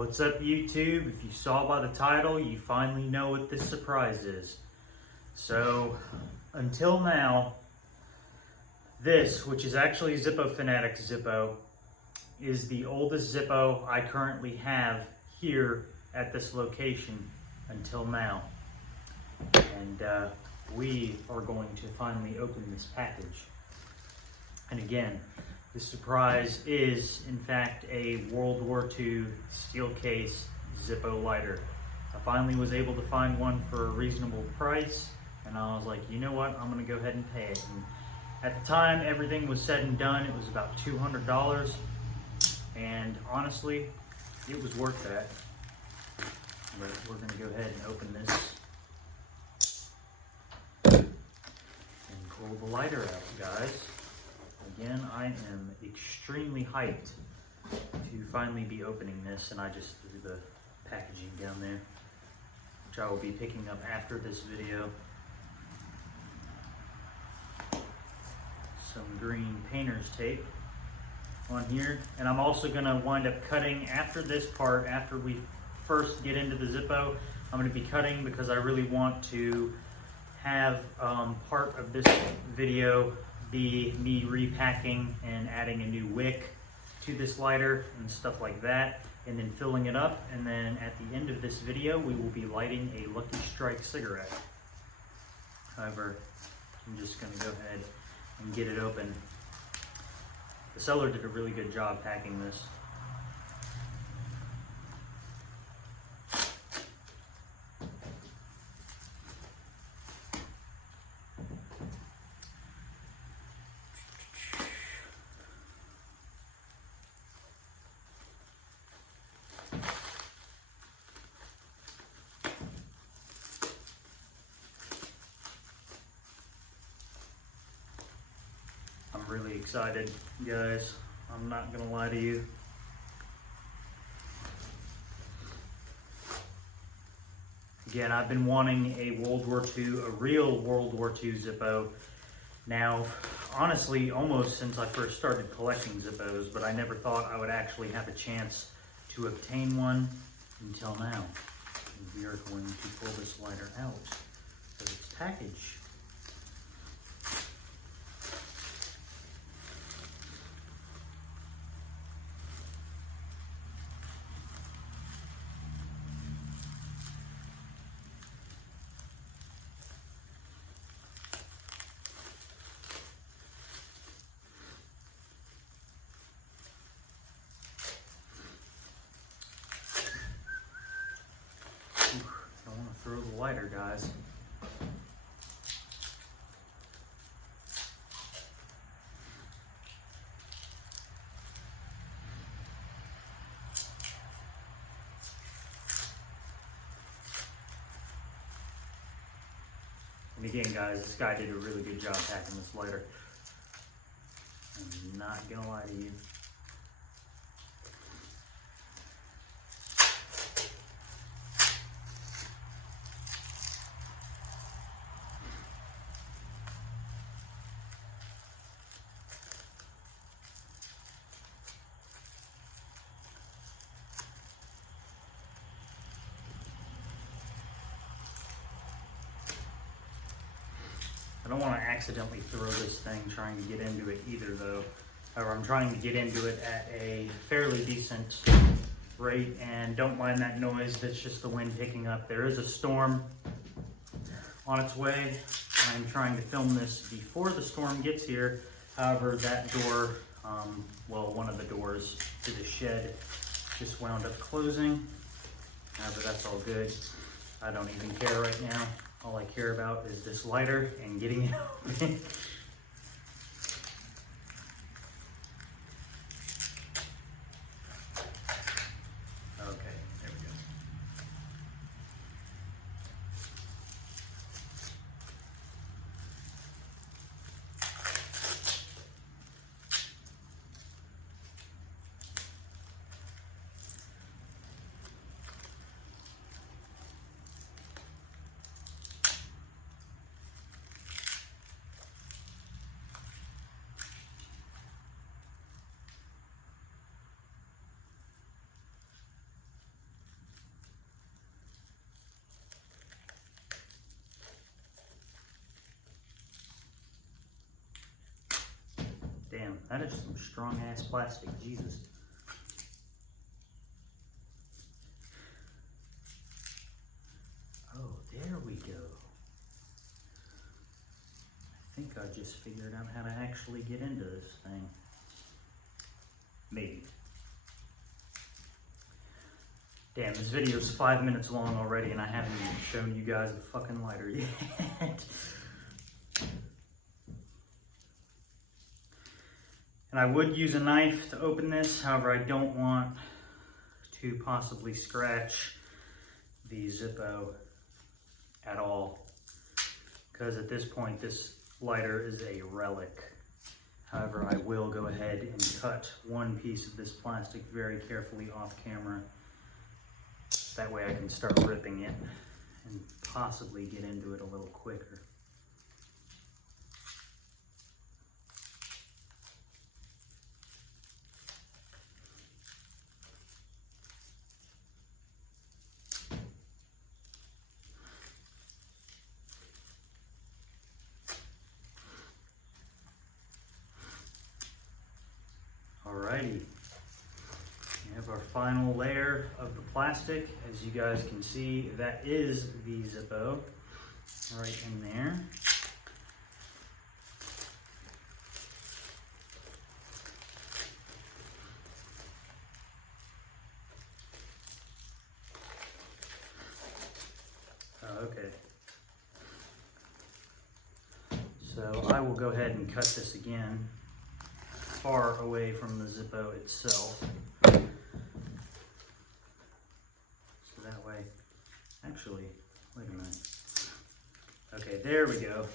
What's up, YouTube? If you saw by the title, you finally know what this surprise is. So, until now, this, which is actually Zippo Fanatics Zippo, is the oldest Zippo I currently have here at this location until now. And we are going to finally open this package. And again, the surprise is, in fact, a World War II steel case Zippo lighter. I finally was able to find one for a reasonable price, and I was like, you know what, I'm gonna go ahead and pay it. And at the time everything was said and done, it was about $200, and honestly, it was worth that. But we're gonna go ahead and open this and pull the lighter out, guys. Again, I am extremely hyped to finally be opening this, and I just threw the packaging down there, which I will be picking up after this video. Some green painter's tape on here, and I'm also going to wind up cutting after this part, after we first get into the Zippo. I'm going to be cutting because I really want to have part of this video be me repacking and adding a new wick to this lighter and stuff like that, and then filling it up, and then at the end of this video we will be lighting a Lucky Strike cigarette. However, I'm just going to go ahead and get it open. The seller did a really good job packing this. I'm really excited, guys. I'm not gonna lie to you. Again, I've been wanting a real World War II Zippo now, honestly, almost since I first started collecting Zippos, but I never thought I would actually have a chance to obtain one until now. And we are going to pull this lighter out of its package. I want to throw the lighter, guys. And again, guys, this guy did a really good job packing this lighter. I'm not gonna lie to you. I don't want to accidentally throw this thing trying to get into it either, though. However, I'm trying to get into it at a fairly decent rate, and don't mind that noise. That's just the wind picking up. There is a storm on its way. I'm trying to film this before the storm gets here. However, that door, well, one of the doors to the shed just wound up closing. However, that's all good. I don't even care right now. All I care about is this lighter and getting it open. Okay, there we go. That is some strong ass plastic, Jesus. Oh, there we go. I think I just figured out how to actually get into this thing. Maybe. Damn, this video is 5 minutes long already and I haven't even shown you guys the fucking lighter yet. And I would use a knife to open this, however I don't want to possibly scratch the Zippo at all. Because at this point this lighter is a relic. However, I will go ahead and cut one piece of this plastic very carefully off camera. That way I can start ripping it and possibly get into it a little quicker. Alrighty. We have our final layer of the plastic. As you guys can see, that is the Zippo right in there. Okay. So I will go ahead and cut this again far away from the Zippo itself. So that way, actually, wait a minute. Okay, there we go.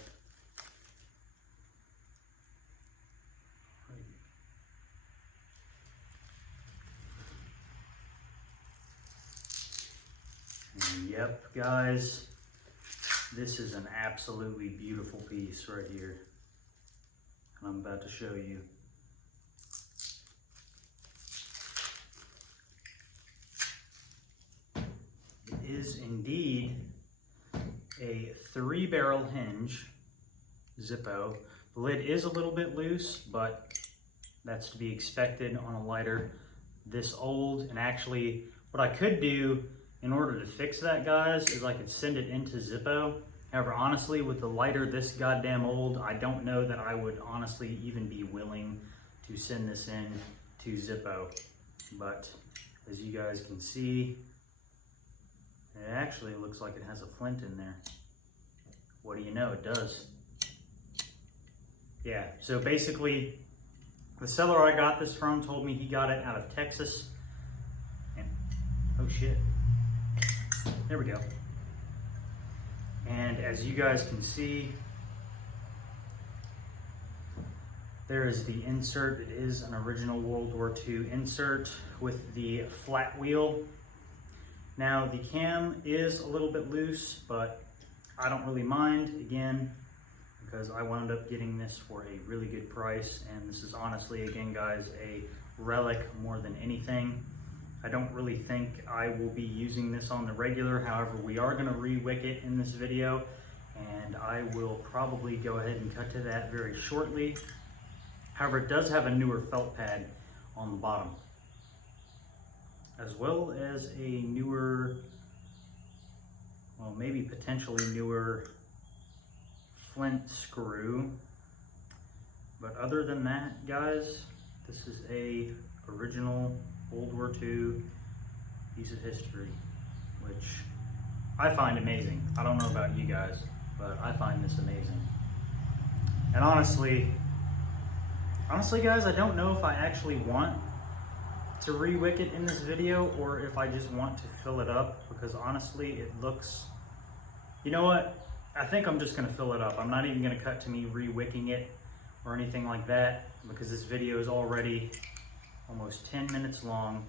And yep, guys, this is an absolutely beautiful piece right here. And I'm about to show you. Is indeed a 3-barrel hinge Zippo. The lid is a little bit loose, but that's to be expected on a lighter this old. And actually, what I could do in order to fix that, guys, is I could send it into Zippo. However, honestly, with the lighter this goddamn old, I don't know that I would honestly even be willing to send this in to Zippo. But as you guys can see, it actually looks like it has a flint in there. What do you know, it does. Yeah, so basically, the seller I got this from told me he got it out of Texas. And, oh shit. There we go. And as you guys can see, there is the insert. It is an original World War II insert with the flat wheel. Now the cam is a little bit loose, but I don't really mind, again, because I wound up getting this for a really good price. And this is honestly, again guys, a relic more than anything. I don't really think I will be using this on the regular. However, we are gonna re-wick it in this video, and I will probably go ahead and cut to that very shortly. However, it does have a newer felt pad on the bottom, as well as a newer, well, maybe potentially newer flint screw. But other than that, guys, this is a original World War II piece of history, which I find amazing. I don't know about you guys, but I find this amazing. And honestly guys, I don't know if I actually want to re-wick it in this video or if I just want to fill it up, because honestly it looks, you know what, I think I'm just gonna fill it up. I'm not even gonna cut to me re-wicking it or anything like that, because this video is already almost 10 minutes long.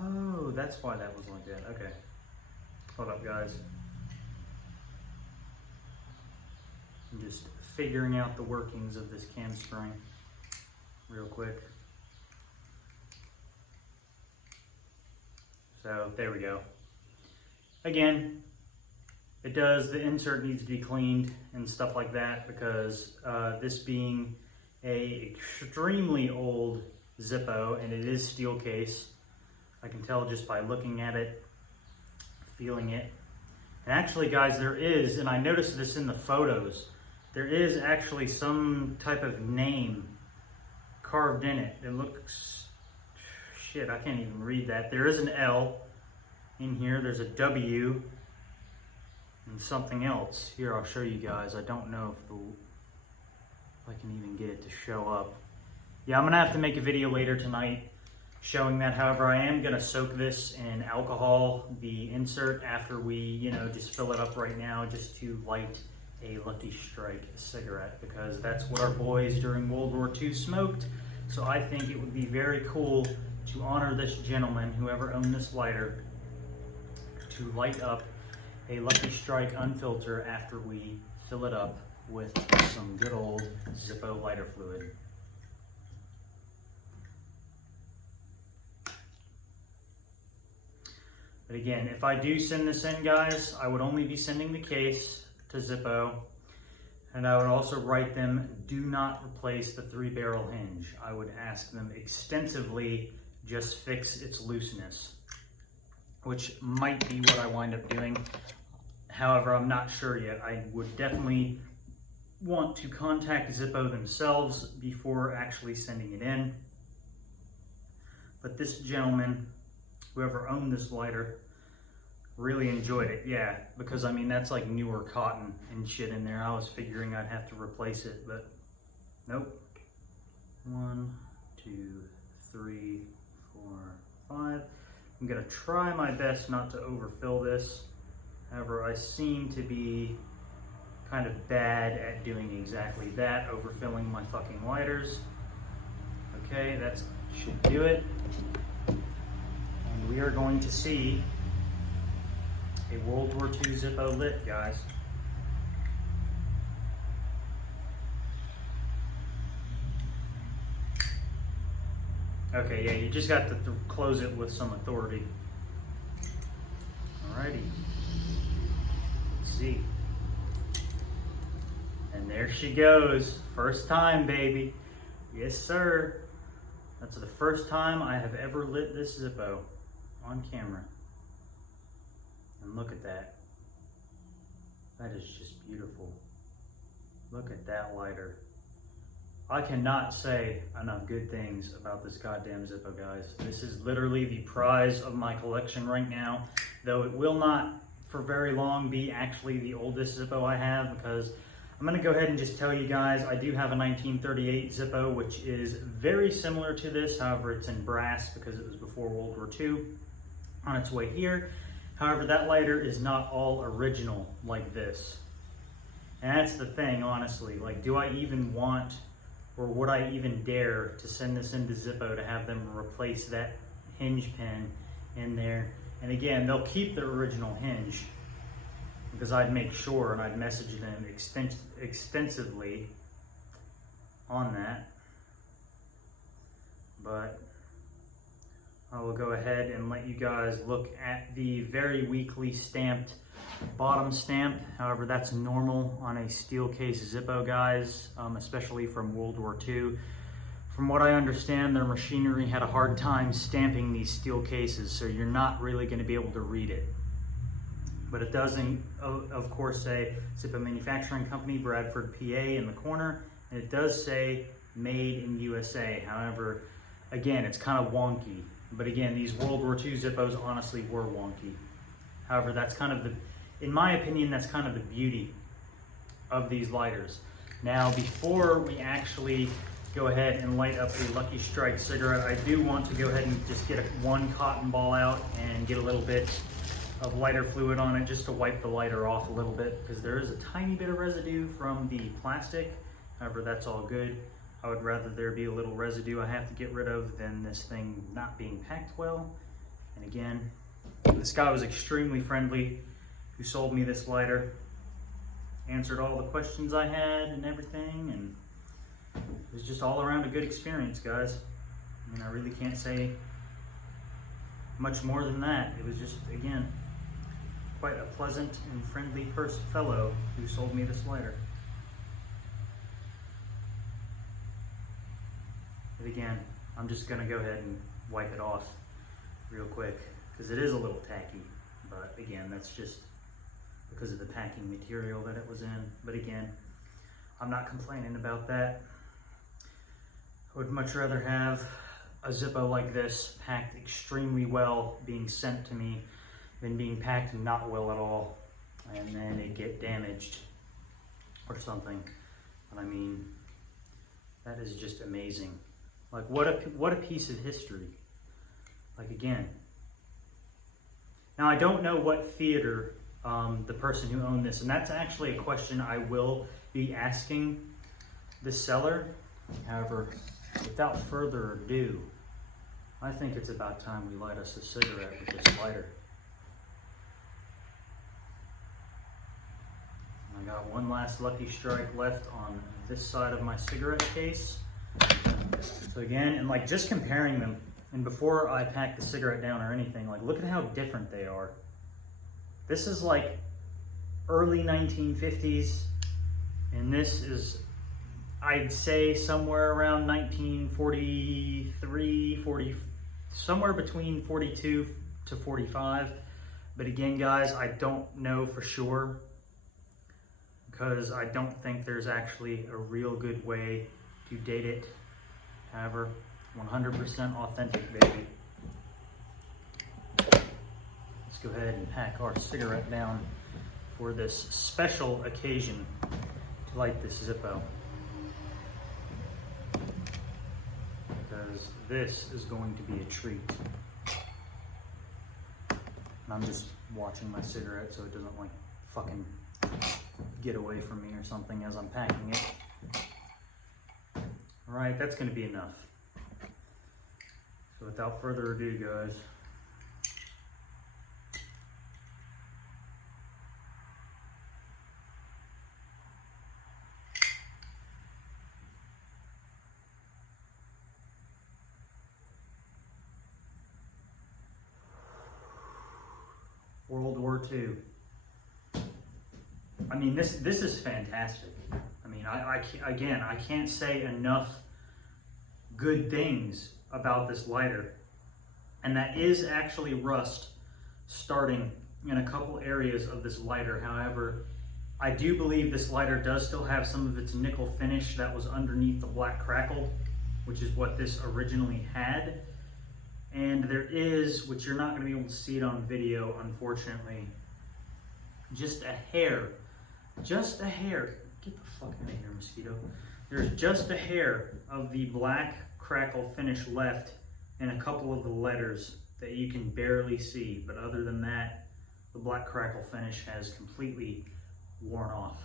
Oh, that's why that was like that. Okay. Hold up, guys. I'm just figuring out the workings of this cam spring real quick. So there we go. Again, the insert needs to be cleaned and stuff like that, because this being a extremely old Zippo, and it is steel case, I can tell just by looking at it, feeling it. And actually guys, there is, and I noticed this in the photos, there is actually some type of name carved in it. It looks, shit, I can't even read that. There is an L in here, there's a W, and something else. Here, I'll show you guys. I don't know if I can even get it to show up. Yeah, I'm gonna have to make a video later tonight showing that. However, I am gonna soak this in alcohol, the insert, after we, just fill it up right now, just to light a Lucky Strike cigarette, because that's what our boys during World War II smoked. So I think it would be very cool to honor this gentleman, whoever owned this lighter, to light up a Lucky Strike unfiltered after we fill it up with some good old Zippo lighter fluid. But again, if I do send this in, guys, I would only be sending the case to Zippo, and I would also write them, do not replace the 3-barrel hinge. I would ask them extensively, just fix its looseness, which might be what I wind up doing. However, I'm not sure yet. I would definitely want to contact Zippo themselves before actually sending it in. But this gentleman, whoever owned this lighter, really enjoyed it. Yeah, because I mean, that's like newer cotton and shit in there. I was figuring I'd have to replace it, but nope. 1, 2, 3, 4, 5. I'm gonna try my best not to overfill this. However, I seem to be kind of bad at doing exactly that, overfilling my fucking lighters. Okay, that should do it. And we are going to see a World War II Zippo lit, guys. Okay, yeah, you just got to close it with some authority. Alrighty. Let's see. And there she goes. First time, baby. Yes, sir. That's the first time I have ever lit this Zippo on camera. And look at that. That is just beautiful. Look at that lighter. I cannot say enough good things about this goddamn Zippo, guys. This is literally the prize of my collection right now, though it will not for very long be actually the oldest Zippo I have, because I'm gonna go ahead and just tell you guys, I do have a 1938 Zippo, which is very similar to this. However, it's in brass because it was before World War II, on its way here. However, that lighter is not all original like this. And that's the thing, honestly. Like, do I even want, or would I even dare to send this into Zippo to have them replace that hinge pin in there? And again, they'll keep the original hinge, because I'd make sure and I'd message them extensively on that. But I will go ahead and let you guys look at the very weakly stamped bottom stamp. However, that's normal on a steel case Zippo, guys, especially from World War II. From what I understand, their machinery had a hard time stamping these steel cases, so you're not really going to be able to read it. But it does, of course, say Zippo Manufacturing Company, Bradford, PA in the corner, and it does say made in USA. However, again, it's kind of wonky. But again, these World War II Zippos honestly were wonky. However, that's kind of in my opinion, that's kind of the beauty of these lighters. Now, before we actually go ahead and light up a Lucky Strike cigarette, I do want to go ahead and just get one cotton ball out and get a little bit of lighter fluid on it, just to wipe the lighter off a little bit, because there is a tiny bit of residue from the plastic. However, that's all good. I would rather there be a little residue I have to get rid of than this thing not being packed well. And again, this guy was extremely friendly who sold me this lighter. Answered all the questions I had and everything, and it was just all around a good experience, guys. I mean, I really can't say much more than that. It was just, again, quite a pleasant and friendly fellow who sold me this lighter. But again, I'm just gonna go ahead and wipe it off real quick because it is a little tacky. But again, that's just because of the packing material that it was in. But again, I'm not complaining about that. I would much rather have a Zippo like this packed extremely well being sent to me than being packed not well at all and then it get damaged or something. But I mean, that is just amazing. Like what a piece of history. Like again. Now I don't know what theater the person who owned this, and that's actually a question I will be asking the seller. However, without further ado, I think it's about time we light us a cigarette with this lighter. I got one last lucky strike left on this side of my cigarette case. So again, and like just comparing them, and before I pack the cigarette down or anything, like look at how different they are. This is like early 1950s, and this is, I'd say, somewhere around 1943, somewhere between 42 to 45. But again, guys, I don't know for sure because I don't think there's actually a real good way to date it. However, 100% authentic, baby. Let's go ahead and pack our cigarette down for this special occasion to light this Zippo. Because this is going to be a treat. And I'm just watching my cigarette so it doesn't like fucking get away from me or something as I'm packing it. All right, that's gonna be enough. So without further ado, guys, World War II. I mean, this is fantastic. I mean, I can't say enough good things about this lighter. And that is actually rust starting in a couple areas of this lighter. However, I do believe this lighter does still have some of its nickel finish that was underneath the black crackle, which is what this originally had. And there is, which you're not going to be able to see it on video, unfortunately, just a hair. Just a hair. Get the fuck out of here, mosquito. There's just a hair of the black crackle finish left in a couple of the letters that you can barely see. But other than that, the black crackle finish has completely worn off.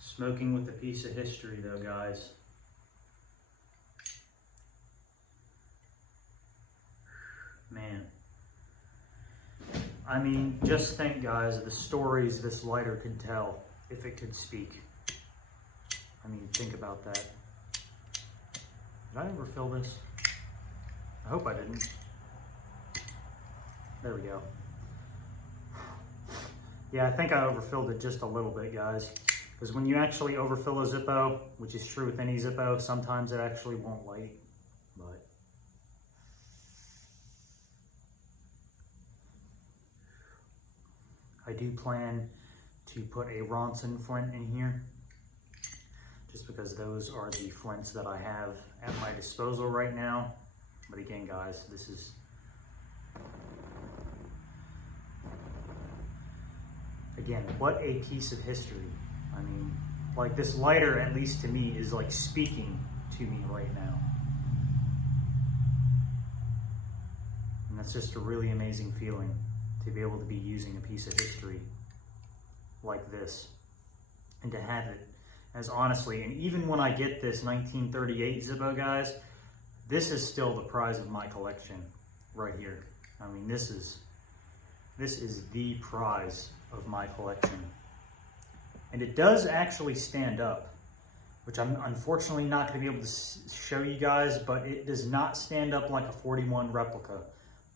Smoking with a piece of history though, guys. Man. I mean, just think, guys, the stories this lighter could tell if it could speak. I mean, think about that. Did I ever fill this? I hope I didn't. There we go. Yeah, I think I overfilled it just a little bit, guys. Because when you actually overfill a Zippo, which is true with any Zippo, sometimes it actually won't light. But I do plan to put a Ronson flint in here, just because those are the flints that I have at my disposal right now. But again, guys, this is what a piece of history. I mean, like this lighter, at least to me, is like speaking to me right now. And that's just a really amazing feeling to be able to be using a piece of history like this. And to have it as honestly, and even when I get this 1938 Zippo, guys, this is still the prize of my collection right here. I mean, this is the prize of my collection. And it does actually stand up, which I'm unfortunately not going to be able to show you guys, but it does not stand up like a 41 replica.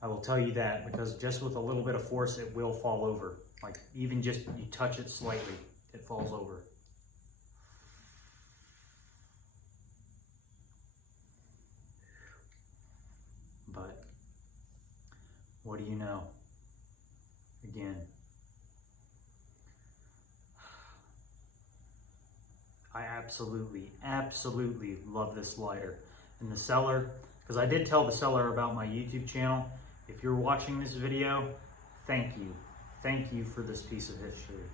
I will tell you that, because just with a little bit of force, it will fall over. Like, even just you touch it slightly, it falls over. But what do you know? Again, I absolutely love this lighter. And the seller, because I did tell the seller about my YouTube channel. If you're watching this video, thank you. Thank you for this piece of history.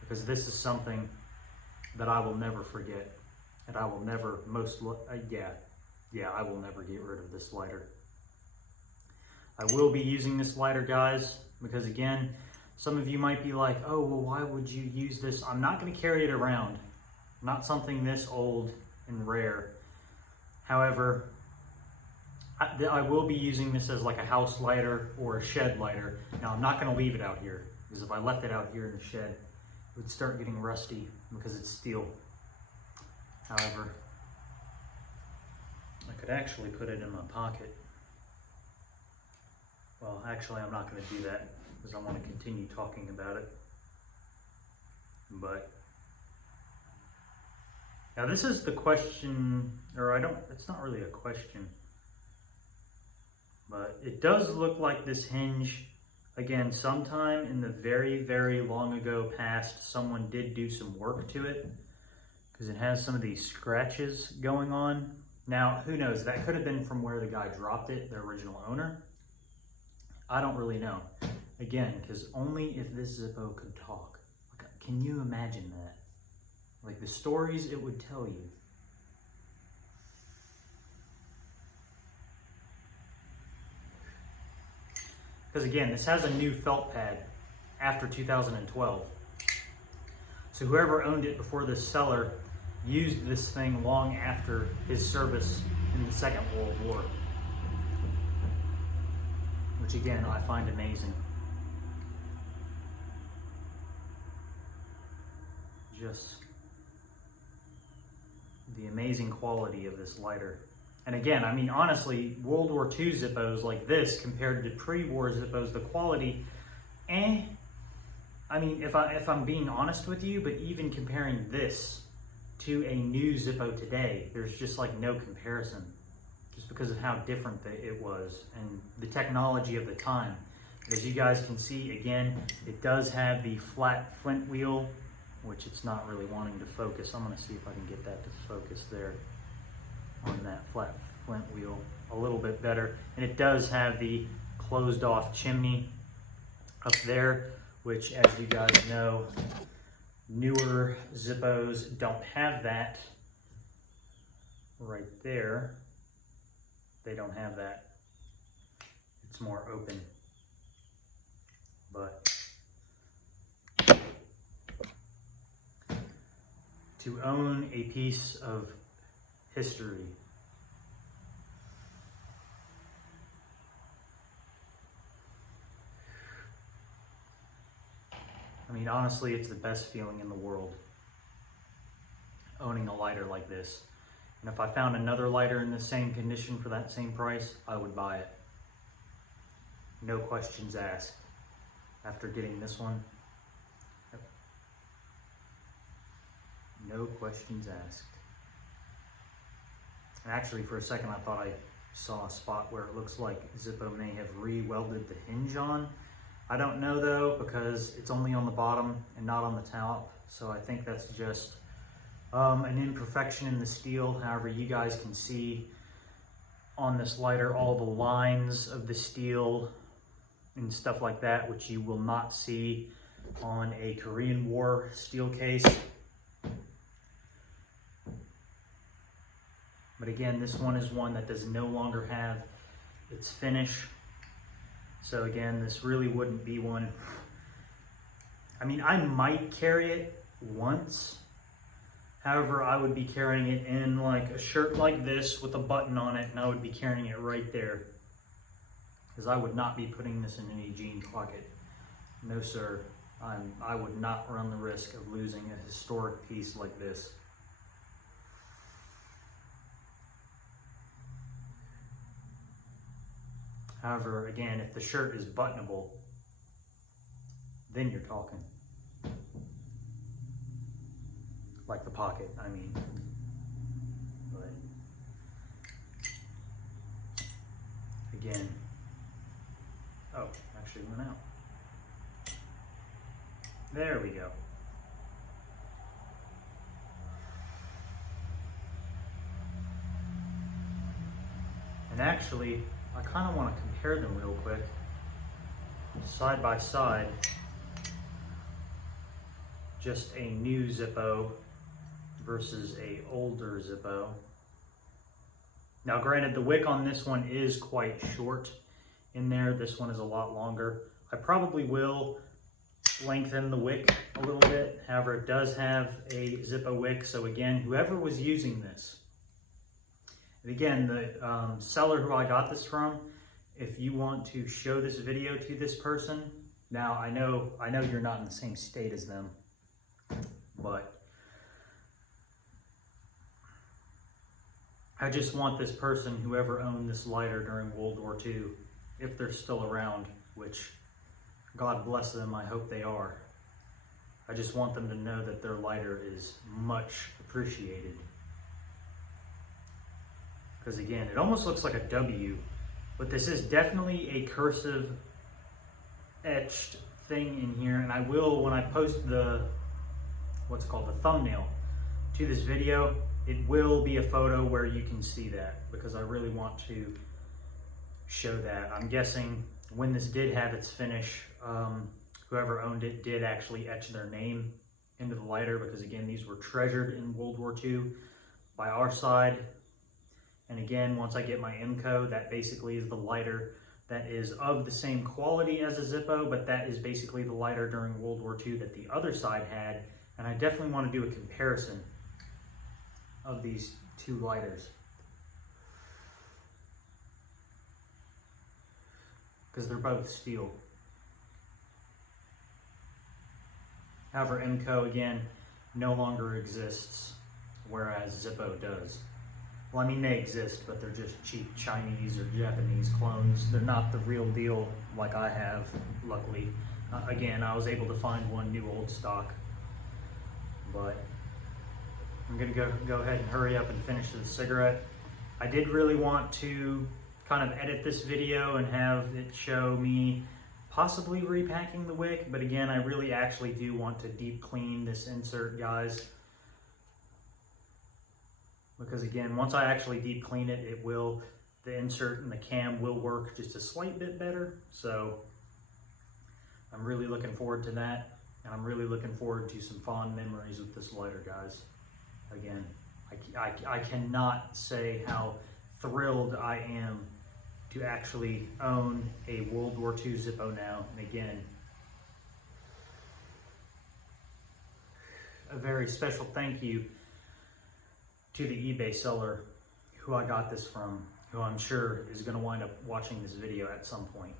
Because this is something that I will never forget. And I will never, I will never get rid of this lighter. I will be using this lighter, guys, because again, some of you might be like, oh, well, why would you use this? I'm not going to carry it around. Not something this old and rare. However, I will be using this as like a house lighter or a shed lighter. Now, I'm not going to leave it out here, because if I left it out here in the shed, it would start getting rusty because it's steel. However, I could actually put it in my pocket. Well, actually, I'm not going to do that because I want to continue talking about it. But now this is the question, or it's not really a question, but it does look like this hinge, again, sometime in the very long ago past, someone did do some work to it, because it has some of these scratches going on. Now, who knows? That could have been from where the guy dropped it, the original owner. I don't really know. Again, because only if this Zippo could talk. Like, can you imagine that? Like, the stories it would tell you. Because again, this has a new felt pad after 2012. So whoever owned it before this seller used this thing long after his service in the Second World War. Which again, I find amazing. Just the amazing quality of this lighter. And again, I mean, honestly, World War II Zippos like this compared to pre-war Zippos, the quality, I mean, if I'm being honest with you, but even comparing this to a new Zippo today, there's just like no comparison, just because of how different it was and the technology of the time. As you guys can see, again, it does have the flat flint wheel, which it's not really wanting to focus. I'm gonna see if I can get that to focus there on that flat flint wheel a little bit better. And it does have the closed off chimney up there, which, as you guys know, newer Zippos don't have that right there. They don't have that. It's more open. But to own a piece of history, I mean, honestly, it's the best feeling in the world, owning a lighter like this. And if I found another lighter in the same condition for that same price, I would buy it. No questions asked. After getting this one, no questions asked. And actually, for a second, I thought I saw a spot where it looks like Zippo may have re-welded the hinge on. I don't know though, because it's only on the bottom and not on the top. So I think that's just an imperfection in the steel. However, you guys can see on this lighter all the lines of the steel and stuff like that, which you will not see on a Korean War steel case. But again, this one is one that does no longer have its finish. So again, this really wouldn't be one. I mean, I might carry it once. However, I would be carrying it in like a shirt like this with a button on it, and I would be carrying it right there. Because I would not be putting this in any jean pocket. No, sir. I would not run the risk of losing a historic piece like this. However, again, if the shirt is buttonable, then you're talking. Like the pocket, I mean. But again, oh, actually went out. There we go. And actually, I kind of want to compare them real quick, side by side. Just a new Zippo versus a older Zippo. Now granted, the wick on this one is quite short in there. This one is a lot longer. I probably will lengthen the wick a little bit. However, it does have a Zippo wick. So again, whoever was using this, and again, the seller who I got this from, if you want to show this video to this person, now I know you're not in the same state as them, but I just want this person, whoever owned this lighter during World War II, if they're still around, which God bless them, I hope they are. I just want them to know that their lighter is much appreciated. Because again, it almost looks like a W, but this is definitely a cursive etched thing in here. And I will, when I post the, what's it called, the thumbnail to this video, it will be a photo where you can see that, because I really want to show that. I'm guessing when this did have its finish, whoever owned it did actually etch their name into the lighter, because again, these were treasured in World War II by our side. And again, once I get my MCO, that basically is the lighter that is of the same quality as a Zippo, but that is basically the lighter during World War II that the other side had. And I definitely want to do a comparison of these two lighters, because they're both steel. However, MCO again no longer exists, whereas Zippo does. Well, I mean, they exist, but they're just cheap Chinese or Japanese clones. They're not the real deal like I have, luckily. Again, I was able to find one new old stock, but I'm gonna go ahead and hurry up and finish the cigarette. I did really want to kind of edit this video and have it show me possibly repacking the wick, but again, I really actually do want to deep clean this insert, guys. Because again, once I actually deep clean it, the insert and the cam will work just a slight bit better. So I'm really looking forward to that. And I'm really looking forward to some fond memories with this lighter, guys. Again, I cannot say how thrilled I am to actually own a World War II Zippo now. And again, a very special thank you to the eBay seller who I got this from, who I'm sure is going to wind up watching this video at some point.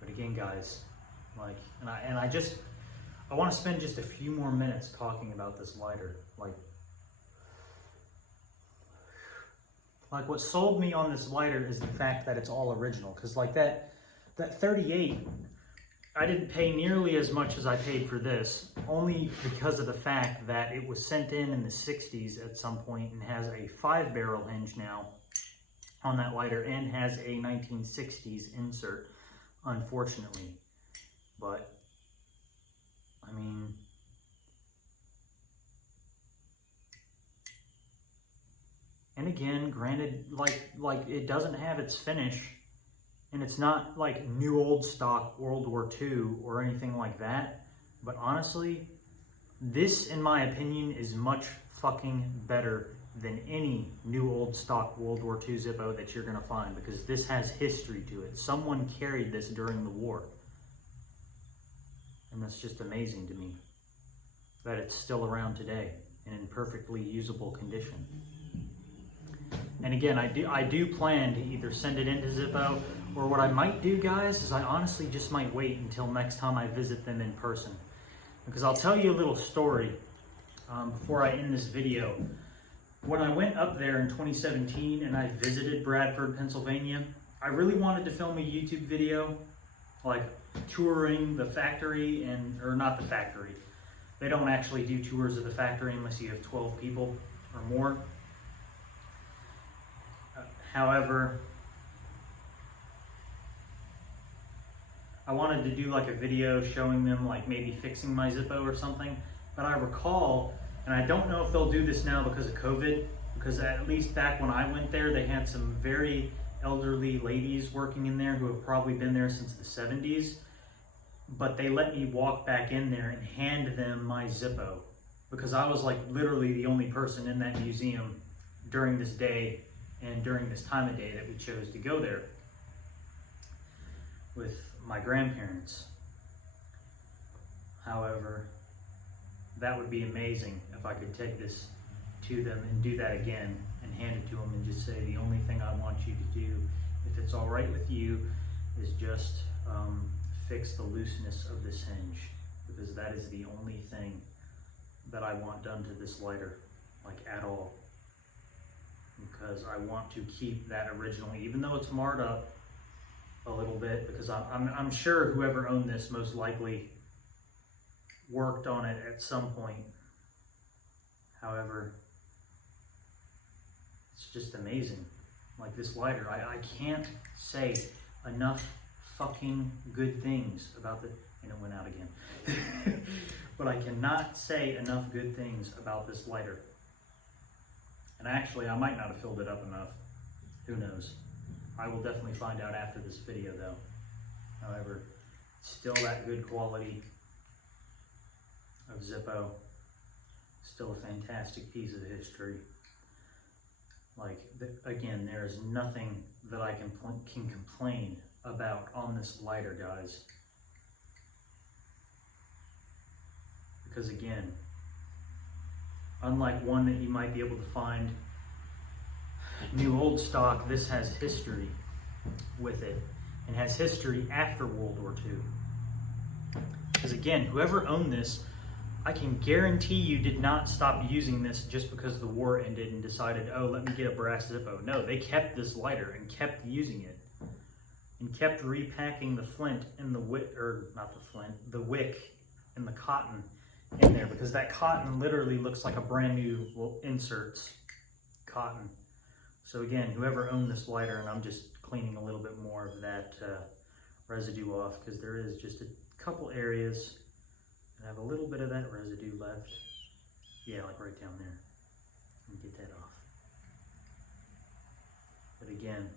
But again, guys, like, I want to spend just a few more minutes talking about this lighter. Like what sold me on this lighter is the fact that it's all original. Because like that 38, I didn't pay nearly as much as I paid for this, only because of the fact that it was sent in the 60s at some point and has a 5-barrel hinge now on that lighter and has a 1960s insert, unfortunately. But, I mean, and again, granted, like it doesn't have its finish, and it's not like new old stock World War II or anything like that. But honestly, this, in my opinion, is much fucking better than any new old stock World War II Zippo that you're gonna find, because this has history to it. Someone carried this during the war. And that's just amazing to me that it's still around today and in perfectly usable condition. And again, I do plan to either send it into Zippo, or what I might do, guys, is I honestly just might wait until next time I visit them in person. Because I'll tell you a little story before I end this video. When I went up there in 2017 and I visited Bradford, Pennsylvania, I really wanted to film a YouTube video, like touring the factory, or not the factory. They don't actually do tours of the factory unless you have 12 people or more. However, I wanted to do like a video showing them like maybe fixing my Zippo or something, but I recall, and I don't know if they'll do this now because of COVID, because at least back when I went there, they had some very elderly ladies working in there who have probably been there since the 70s, but they let me walk back in there and hand them my Zippo, because I was like literally the only person in that museum during this day and during this time of day that we chose to go there with my grandparents. However, that would be amazing if I could take this to them and do that again and hand it to them and just say, the only thing I want you to do, if it's all right with you, is just fix the looseness of this hinge, because that is the only thing that I want done to this lighter, like at all. Because I want to keep that original, even though it's marred up a little bit, because I'm sure whoever owned this most likely worked on it at some point. However, it's just amazing. Like this lighter, I can't say enough fucking good things about and it went out again. But I cannot say enough good things about this lighter. And actually, I might not have filled it up enough. Who knows? I will definitely find out after this video though. However, still that good quality of Zippo. Still a fantastic piece of history. Like, again, there is nothing that I can complain about on this lighter, guys. Because again, unlike one that you might be able to find new old stock, this has history with it, and has history after World War II. Because again, whoever owned this, I can guarantee you did not stop using this just because the war ended and decided, oh, let me get a brass Zippo. No, they kept this lighter and kept using it, and kept repacking the flint and the wick, or not the flint, the wick and the cotton in there, because that cotton literally looks like a brand new, well, inserts cotton. So again, whoever owned this lighter, and I'm just cleaning a little bit more of that residue off, because there is just a couple areas that have a little bit of that residue left. Yeah, like right down there. Let me get that off. But again,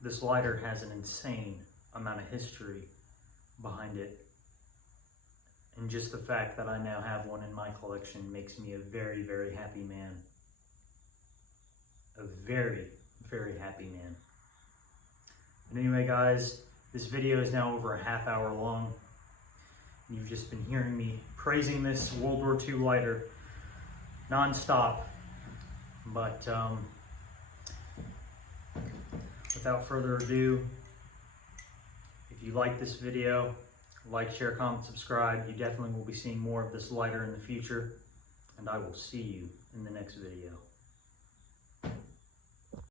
this lighter has an insane amount of history behind it. And just the fact that I now have one in my collection makes me a very, very happy man. A very, very happy man. But anyway, guys, this video is now over a half hour long. You've just been hearing me praising this World War II lighter non-stop. But without further ado, if you like this video, like, share, comment, subscribe. You definitely will be seeing more of this lighter in the future, and I will see you in the next video.